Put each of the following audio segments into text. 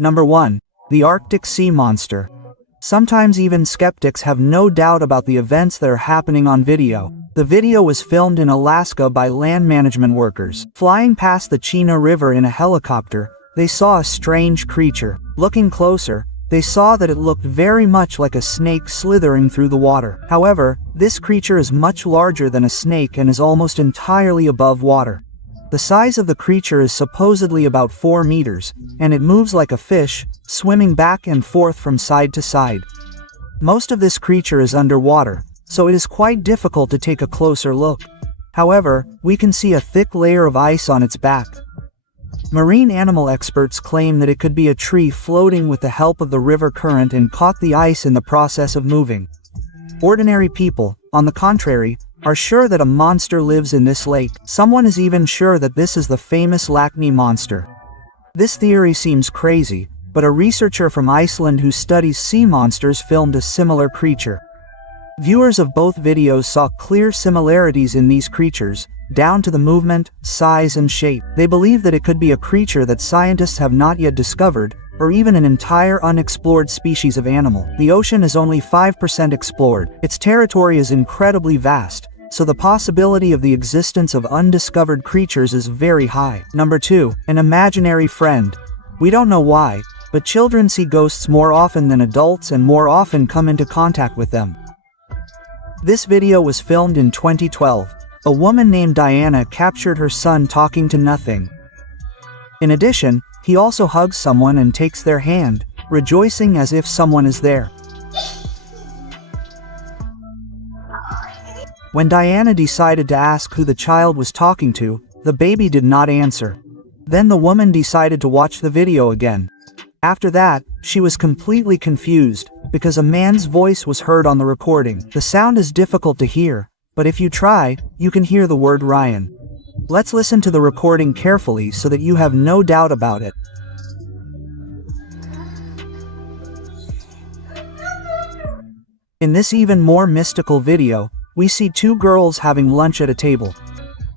Number 1. The Arctic Sea Monster. Sometimes even skeptics have no doubt about the events that are happening on video. The video was filmed in Alaska by land management workers. Flying past the Chena River in a helicopter, they saw a strange creature. Looking closer, they saw that it looked very much like a snake slithering through the water. However, this creature is much larger than a snake and is almost entirely above water. The size of the creature is supposedly about 4 meters, and it moves like a fish, swimming back and forth from side to side. Most of this creature is underwater, so it is quite difficult to take a closer look. However, we can see a thick layer of ice on its back. Marine animal experts claim that it could be a tree floating with the help of the river current and caught the ice in the process of moving. Ordinary people, on the contrary, are sure that a monster lives in this lake. Someone is even sure that this is the famous Loch Ness monster. This theory seems crazy, but a researcher from Iceland who studies sea monsters filmed a similar creature. Viewers of both videos saw clear similarities in these creatures, down to the movement, size and shape. They believe that it could be a creature that scientists have not yet discovered, or even an entire unexplored species of animal. The ocean is only 5% explored. Its territory is incredibly vast, so the possibility of the existence of undiscovered creatures is very high. Number 2. An imaginary friend. We don't know why, but children see ghosts more often than adults and more often come into contact with them. This video was filmed in 2012. A woman named Diana captured her son talking to nothing. In addition, he also hugs someone and takes their hand, rejoicing as if someone is there. When Diana decided to ask who the child was talking to, the baby did not answer. Then the woman decided to watch the video again. After that, she was completely confused, because a man's voice was heard on the recording. The sound is difficult to hear, but if you try, you can hear the word Ryan. Let's listen to the recording carefully so that you have no doubt about it. In this even more mystical video, we see 2 girls having lunch at a table.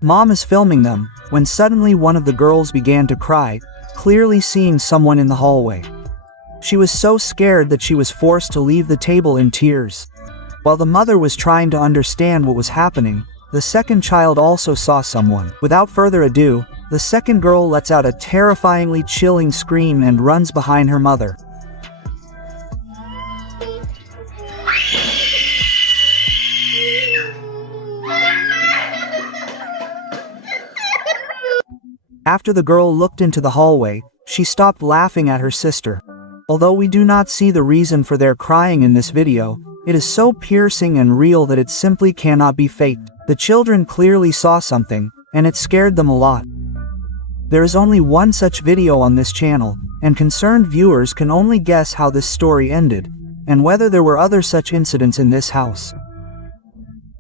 Mom is filming them, when suddenly one of the girls began to cry, clearly seeing someone in the hallway. She was so scared that she was forced to leave the table in tears. While the mother was trying to understand what was happening, the second child also saw someone. Without further ado, the second girl lets out a terrifyingly chilling scream and runs behind her mother. After the girl looked into the hallway, she stopped laughing at her sister. Although we do not see the reason for their crying in this video, it is so piercing and real that it simply cannot be faked. The children clearly saw something, and it scared them a lot. There is only one such video on this channel, and concerned viewers can only guess how this story ended, and whether there were other such incidents in this house.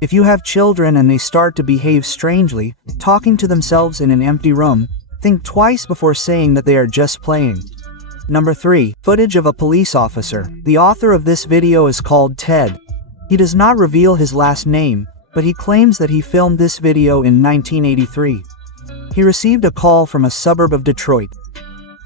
If you have children and they start to behave strangely, talking to themselves in an empty room, think twice before saying that they are just playing. Number 3. Footage of a police officer. The author of this video is called Ted. He does not reveal his last name, but he claims that he filmed this video in 1983. He received a call from a suburb of Detroit.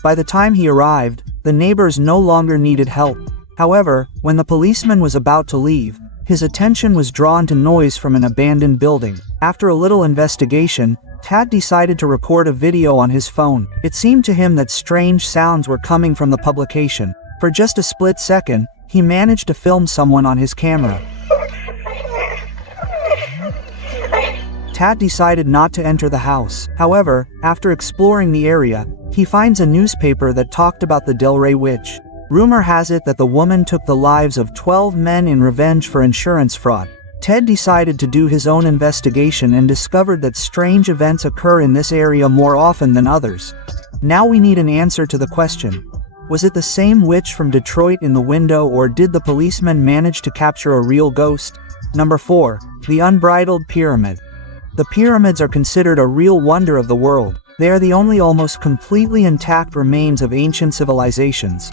By the time he arrived, the neighbors no longer needed help. However, when the policeman was about to leave, his attention was drawn to noise from an abandoned building. After a little investigation, Tad decided to record a video on his phone. It seemed to him that strange sounds were coming from the publication. For just a split second, he managed to film someone on his camera. Tad decided not to enter the house. However, after exploring the area, he finds a newspaper that talked about the Delray witch. Rumor has it that the woman took the lives of 12 men in revenge for insurance fraud. Ted decided to do his own investigation and discovered that strange events occur in this area more often than others. Now we need an answer to the question. Was it the same witch from Detroit in the window, or did the policeman manage to capture a real ghost? Number 4. The Unbridled Pyramid. The pyramids are considered a real wonder of the world. They are the only almost completely intact remains of ancient civilizations.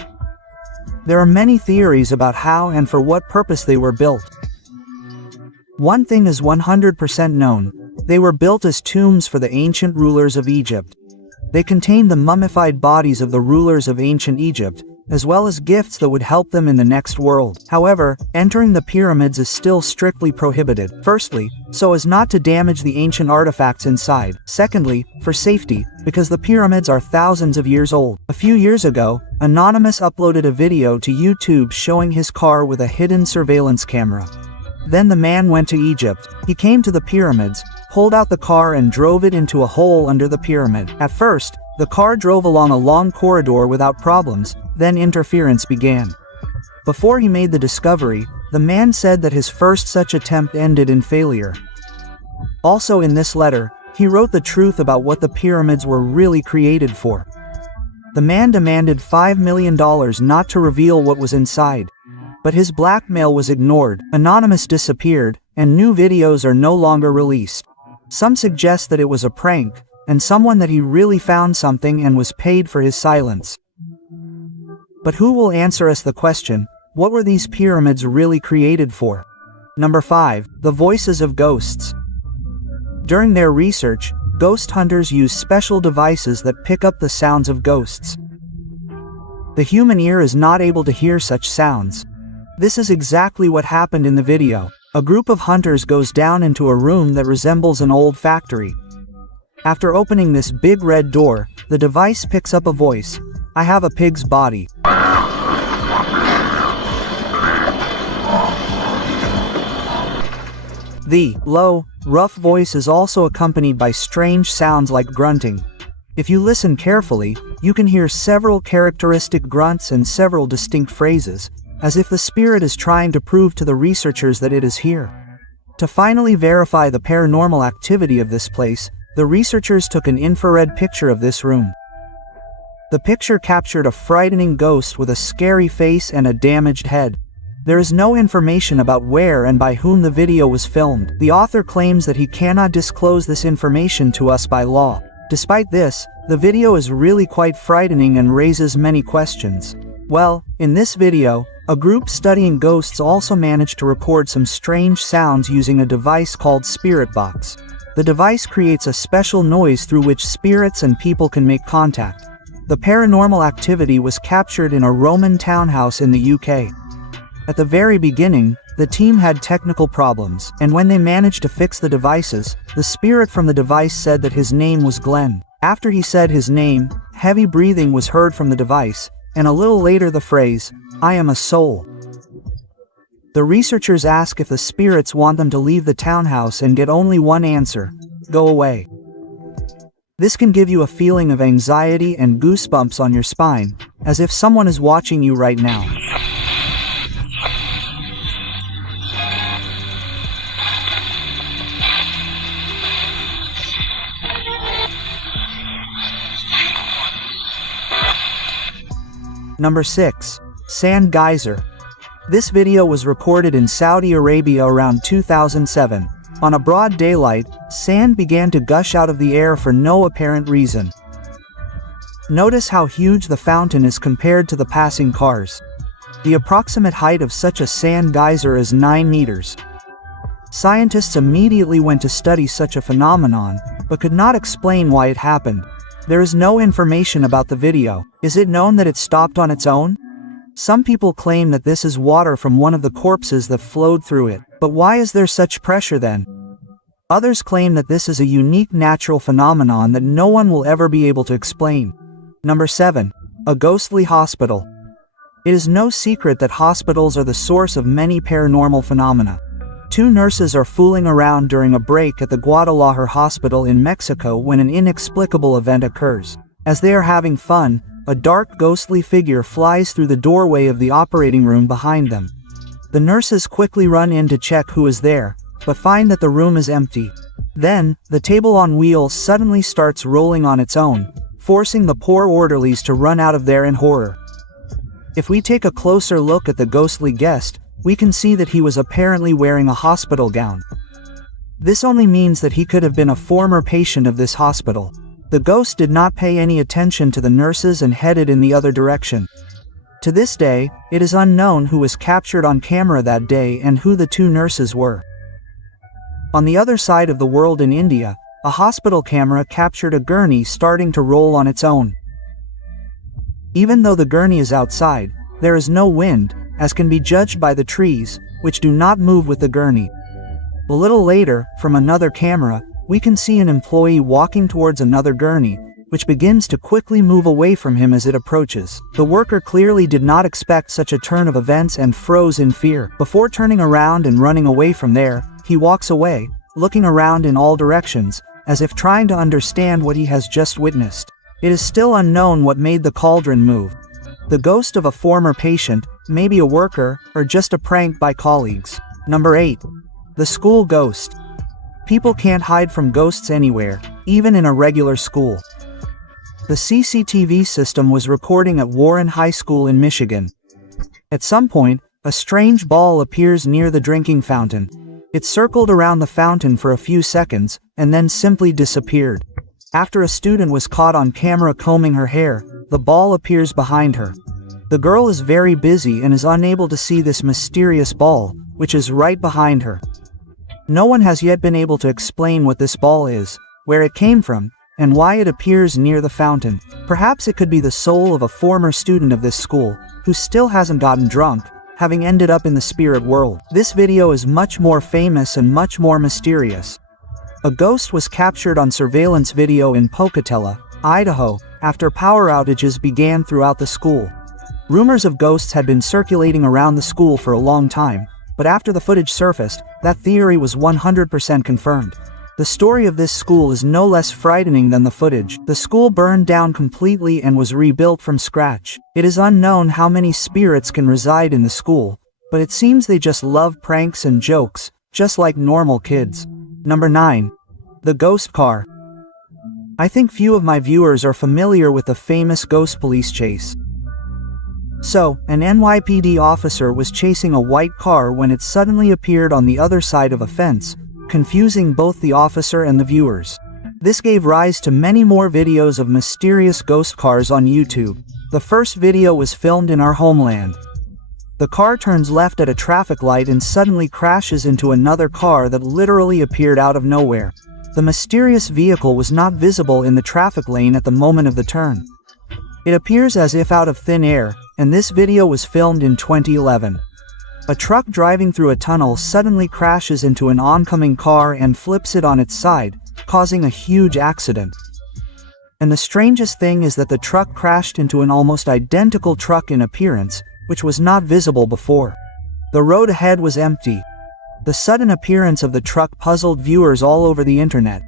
There are many theories about how and for what purpose they were built. One thing is 100% known: they were built as tombs for the ancient rulers of Egypt. They contained the mummified bodies of the rulers of ancient Egypt, as well as gifts that would help them in the next world. However, entering the pyramids is still strictly prohibited. Firstly, so as not to damage the ancient artifacts inside. Secondly, for safety, because the pyramids are thousands of years old. A few years ago, Anonymous uploaded a video to YouTube showing his car with a hidden surveillance camera. Then the man went to Egypt. He came to the pyramids, pulled out the car and drove it into a hole under the pyramid. At first, the car drove along a long corridor without problems, then interference began. Before he made the discovery, the man said that his first such attempt ended in failure. Also in this letter, he wrote the truth about what the pyramids were really created for. The man demanded $5 million not to reveal what was inside. But his blackmail was ignored, Anonymous disappeared, and new videos are no longer released. Some suggest that it was a prank, and someone that he really found something and was paid for his silence. But who will answer us the question, what were these pyramids really created for? Number 5. The voices of ghosts. During their research, ghost hunters use special devices that pick up the sounds of ghosts. The human ear is not able to hear such sounds. This is exactly what happened in the video. A group of hunters goes down into a room that resembles an old factory. After opening this big red door, the device picks up a voice. I have a pig's body. The low, rough voice is also accompanied by strange sounds like grunting. If you listen carefully, you can hear several characteristic grunts and several distinct phrases, as if the spirit is trying to prove to the researchers that it is here. To finally verify the paranormal activity of this place, the researchers took an infrared picture of this room. The picture captured a frightening ghost with a scary face and a damaged head. There is no information about where and by whom the video was filmed. The author claims that he cannot disclose this information to us by law. Despite this, the video is really quite frightening and raises many questions. Well, in this video, a group studying ghosts also managed to record some strange sounds using a device called Spirit Box. The device creates a special noise through which spirits and people can make contact. The paranormal activity was captured in a Roman townhouse in the UK. At the very beginning, the team had technical problems, and when they managed to fix the devices, the spirit from the device said that his name was Glenn. After he said his name, heavy breathing was heard from the device, and a little later the phrase, I am a soul. The researchers ask if the spirits want them to leave the townhouse and get only one answer, go away. This can give you a feeling of anxiety and goosebumps on your spine, as if someone is watching you right now. Number 6. Sand Geyser. This video was recorded in Saudi Arabia around 2007. On a broad daylight, sand began to gush out of the air for no apparent reason. Notice how huge the fountain is compared to the passing cars. The approximate height of such a sand geyser is 9 meters. Scientists immediately went to study such a phenomenon, but could not explain why it happened. There is no information about the video. Is it known that it stopped on its own? Some people claim that this is water from one of the corpses that flowed through it. But why is there such pressure then? Others claim that this is a unique natural phenomenon that no one will ever be able to explain. Number 7. A ghostly hospital. It is no secret that hospitals are the source of many paranormal phenomena. 2 nurses are fooling around during a break at the Guadalajara hospital in Mexico when an inexplicable event occurs. As they are having fun, a dark ghostly figure flies through the doorway of the operating room behind them. The nurses quickly run in to check who is there, but find that the room is empty. Then, the table on wheels suddenly starts rolling on its own, forcing the poor orderlies to run out of there in horror. If we take a closer look at the ghostly guest, we can see that he was apparently wearing a hospital gown. This only means that he could have been a former patient of this hospital. The ghost did not pay any attention to the nurses and headed in the other direction. To this day, it is unknown who was captured on camera that day and who the 2 nurses were. On the other side of the world in India, a hospital camera captured a gurney starting to roll on its own. Even though the gurney is outside, there is no wind, as can be judged by the trees, which do not move with the gurney. A little later, from another camera, we can see an employee walking towards another gurney, which begins to quickly move away from him as it approaches. The worker clearly did not expect such a turn of events and froze in fear. Before turning around and running away from there, he walks away, looking around in all directions, as if trying to understand what he has just witnessed. It is still unknown what made the cauldron move. The ghost of a former patient, maybe a worker, or just a prank by colleagues. Number 8. The school ghost. People can't hide from ghosts anywhere, even in a regular school. The CCTV system was recording at Warren High School in Michigan. At some point, a strange ball appears near the drinking fountain. It circled around the fountain for a few seconds, and then simply disappeared. After a student was caught on camera combing her hair, the ball appears behind her. The girl is very busy and is unable to see this mysterious ball, which is right behind her. No one has yet been able to explain what this ball is, where it came from, and why it appears near the fountain. Perhaps it could be the soul of a former student of this school, who still hasn't gotten drunk, having ended up in the spirit world. This video is much more famous and much more mysterious. A ghost was captured on surveillance video in Pocatello, Idaho, after power outages began throughout the school. Rumors of ghosts had been circulating around the school for a long time, but after the footage surfaced, that theory was 100% confirmed. The story of this school is no less frightening than the footage. The school burned down completely and was rebuilt from scratch. It is unknown how many spirits can reside in the school, but it seems they just love pranks and jokes, just like normal kids. Number 9. The ghost car. I think few of my viewers are familiar with the famous ghost police chase. So, an NYPD officer was chasing a white car when it suddenly appeared on the other side of a fence, confusing both the officer and the viewers. This gave rise to many more videos of mysterious ghost cars on YouTube. The first video was filmed in our homeland. The car turns left at a traffic light and suddenly crashes into another car that literally appeared out of nowhere. The mysterious vehicle was not visible in the traffic lane at the moment of the turn. It appears as if out of thin air, and this video was filmed in 2011. A truck driving through a tunnel suddenly crashes into an oncoming car and flips it on its side, causing a huge accident. And the strangest thing is that the truck crashed into an almost identical truck in appearance, which was not visible before. The road ahead was empty. The sudden appearance of the truck puzzled viewers all over the internet.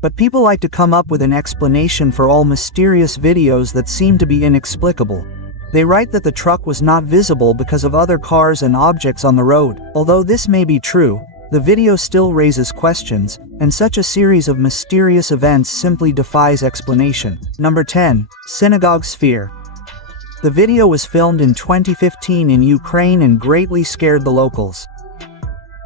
But people like to come up with an explanation for all mysterious videos that seem to be inexplicable. They write that the truck was not visible because of other cars and objects on the road. Although this may be true, the video still raises questions, and such a series of mysterious events simply defies explanation. Number 10. Synagogue Sphere. The video was filmed in 2015 in Ukraine and greatly scared the locals.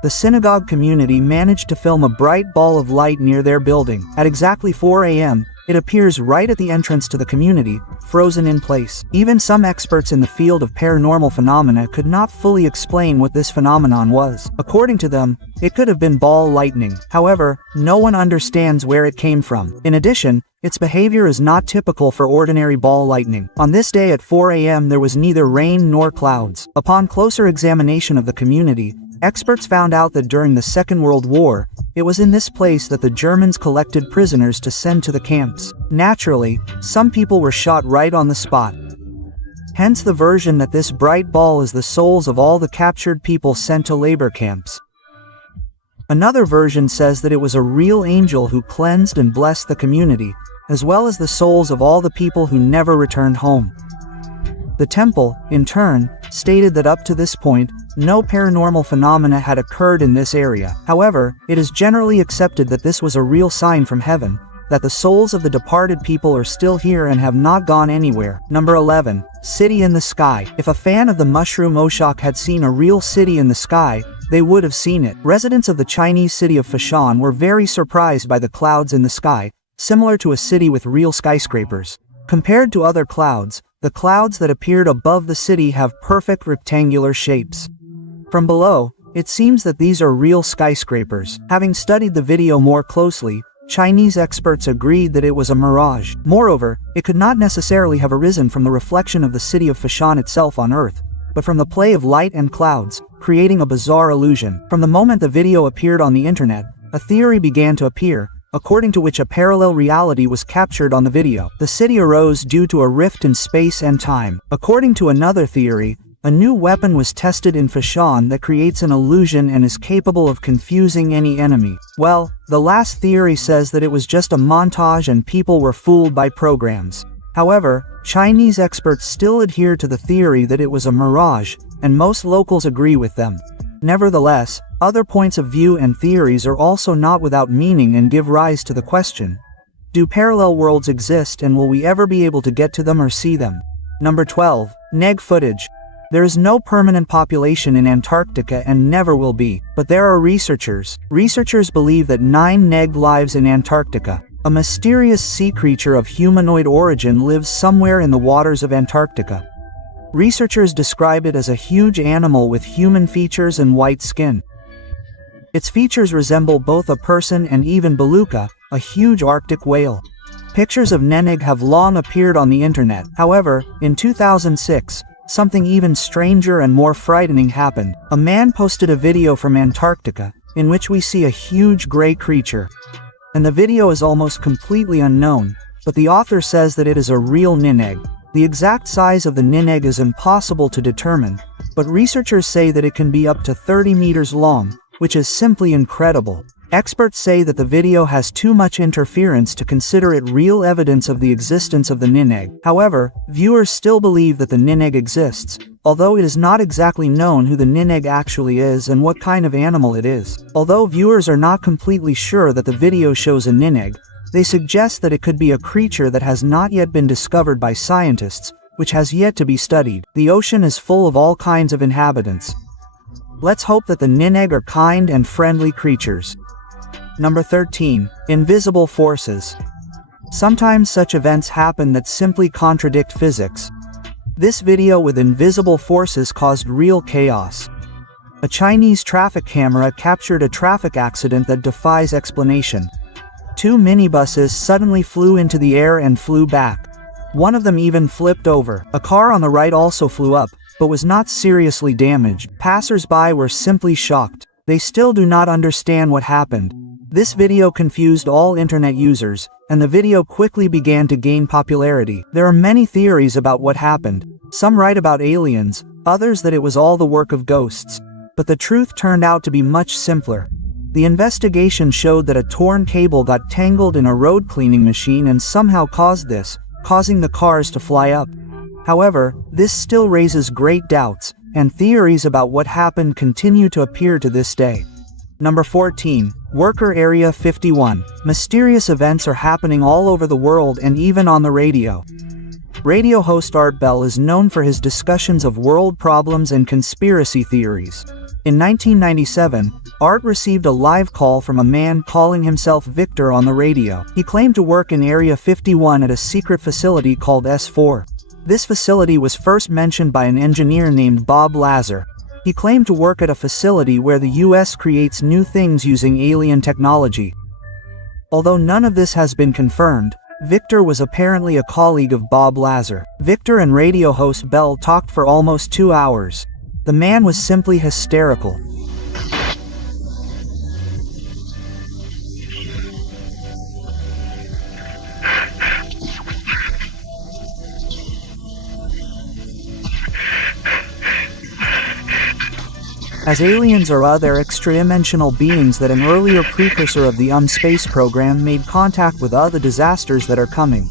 The synagogue community managed to film a bright ball of light near their building. At exactly 4 a.m., it appears right at the entrance to the community, frozen in place. Even some experts in the field of paranormal phenomena could not fully explain what this phenomenon was. According to them, it could have been ball lightning. However, no one understands where it came from. In addition, its behavior is not typical for ordinary ball lightning. On this day at 4 a.m. there was neither rain nor clouds. Upon closer examination of the community, experts found out that during the Second World War, it was in this place that the Germans collected prisoners to send to the camps. Naturally, some people were shot right on the spot. Hence the version that this bright ball is the souls of all the captured people sent to labor camps. Another version says that it was a real angel who cleansed and blessed the community, as well as the souls of all the people who never returned home. The temple, in turn, stated that up to this point, no paranormal phenomena had occurred in this area. However, it is generally accepted that this was a real sign from heaven, that the souls of the departed people are still here and have not gone anywhere. Number 11. City in the Sky. If a fan of the mushroom Oshak had seen a real city in the sky, they would have seen it. Residents of the Chinese city of Foshan were very surprised by the clouds in the sky, similar to a city with real skyscrapers. Compared to other clouds, the clouds that appeared above the city have perfect rectangular shapes. From below, it seems that these are real skyscrapers. Having studied the video more closely, Chinese experts agreed that it was a mirage. Moreover, it could not necessarily have arisen from the reflection of the city of Foshan itself on Earth, but from the play of light and clouds, creating a bizarre illusion. From the moment the video appeared on the internet, a theory began to appear, according to which a parallel reality was captured on the video. The city arose due to a rift in space and time. According to another theory, a new weapon was tested in Foshan that creates an illusion and is capable of confusing any enemy. Well, the last theory says that it was just a montage and people were fooled by programs. However, Chinese experts still adhere to the theory that it was a mirage, and most locals agree with them. Nevertheless, other points of view and theories are also not without meaning and give rise to the question: do parallel worlds exist, and will we ever be able to get to them or see them? Number 12. Neg footage. There is no permanent population in Antarctica and never will be, but there are researchers. Researchers believe that 9 Neg lives in Antarctica. A mysterious sea creature of humanoid origin lives somewhere in the waters of Antarctica. Researchers describe it as a huge animal with human features and white skin. Its features resemble both a person and even beluga, a huge Arctic whale. Pictures of Neneg have long appeared on the internet. However, in 2006, something even stranger and more frightening happened. A man posted a video from Antarctica, in which we see a huge gray creature. And the video is almost completely unknown, but the author says that it is a real Neneg. The exact size of the Neneg is impossible to determine, but researchers say that it can be up to 30 meters long, which is simply incredible. Experts say that the video has too much interference to consider it real evidence of the existence of the Neneg. However, viewers still believe that the Neneg exists, although it is not exactly known who the Neneg actually is and what kind of animal it is. Although viewers are not completely sure that the video shows a Neneg, they suggest that it could be a creature that has not yet been discovered by scientists, which has yet to be studied. The ocean is full of all kinds of inhabitants. Let's hope that the Neneg are kind and friendly creatures. Number 13. Invisible forces. Sometimes such events happen that simply contradict physics. This video with invisible forces caused real chaos. A Chinese traffic camera captured a traffic accident that defies explanation. 2 minibuses suddenly flew into the air and flew back. One of them even flipped over. A car on the right also flew up, but was not seriously damaged. Passers-by were simply shocked. They still do not understand what happened. This video confused all internet users, and the video quickly began to gain popularity. There are many theories about what happened. Some write about aliens, others that it was all the work of ghosts. But the truth turned out to be much simpler. The investigation showed that a torn cable got tangled in a road cleaning machine and somehow caused this, causing the cars to fly up. However, this still raises great doubts, and theories about what happened continue to appear to this day. Number 14. Worker Area 51. Mysterious events are happening all over the world and even on the radio. Radio host Art Bell is known for his discussions of world problems and conspiracy theories. In 1997, Art received a live call from a man calling himself Victor on the radio. He claimed to work in Area 51 at a secret facility called S4. This facility was first mentioned by an engineer named Bob Lazar. He claimed to work at a facility where the US creates new things using alien technology. Although none of this has been confirmed, Victor was apparently a colleague of Bob Lazar. Victor and radio host Bell talked for almost 2 hours. The man was simply hysterical. As aliens or other extra-dimensional beings that an earlier precursor of the space program made contact with other disasters that are coming.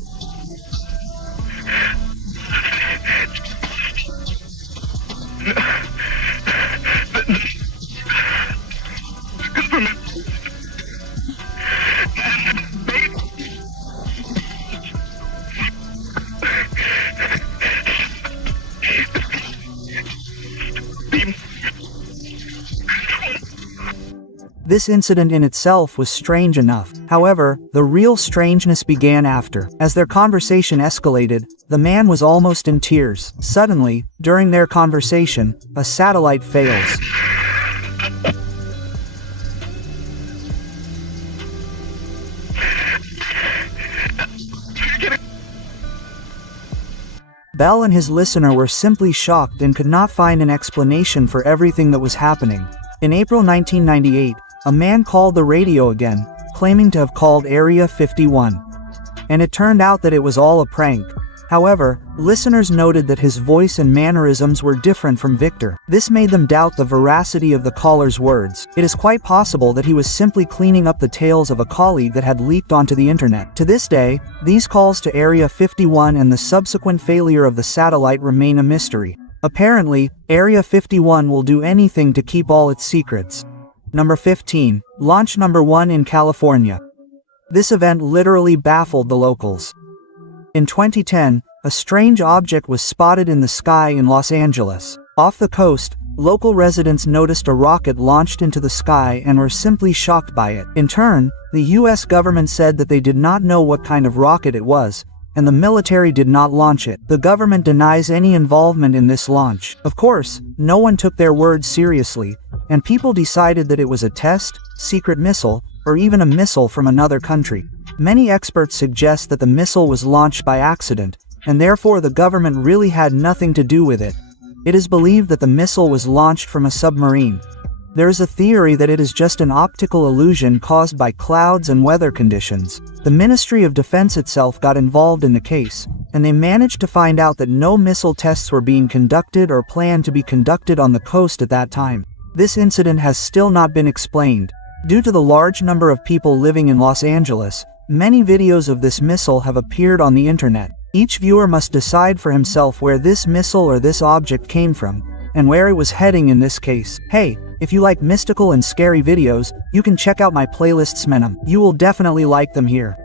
This incident in itself was strange enough. However, the real strangeness began after. As their conversation escalated, the man was almost in tears. Suddenly, during their conversation, a satellite fails. Bell and his listener were simply shocked and could not find an explanation for everything that was happening. In April 1998, a man called the radio again, claiming to have called Area 51. And it turned out that it was all a prank. However, listeners noted that his voice and mannerisms were different from Victor. This made them doubt the veracity of the caller's words. It is quite possible that he was simply cleaning up the tales of a colleague that had leaked onto the internet. To this day, these calls to Area 51 and the subsequent failure of the satellite remain a mystery. Apparently, Area 51 will do anything to keep all its secrets. Number 15. Launch Number 1 in California. This event literally baffled the locals. In 2010, a strange object was spotted in the sky in Los Angeles. Off the coast, local residents noticed a rocket launched into the sky and were simply shocked by it. In turn, the US government said that they did not know what kind of rocket it was, and the military did not launch it. The government denies any involvement in this launch. Of course, no one took their words seriously, and people decided that it was a test, secret missile, or even a missile from another country. Many experts suggest that the missile was launched by accident, and therefore the government really had nothing to do with it. It is believed that the missile was launched from a submarine. There is a theory that it is just an optical illusion caused by clouds and weather conditions. The Ministry of Defense itself got involved in the case, and they managed to find out that no missile tests were being conducted or planned to be conducted on the coast at that time. This incident has still not been explained. Due to the large number of people living in Los Angeles, many videos of this missile have appeared on the internet. Each viewer must decide for himself where this missile or this object came from, and where it was heading in this case. Hey, if you like mystical and scary videos, you can check out my playlists, Menem. You will definitely like them here.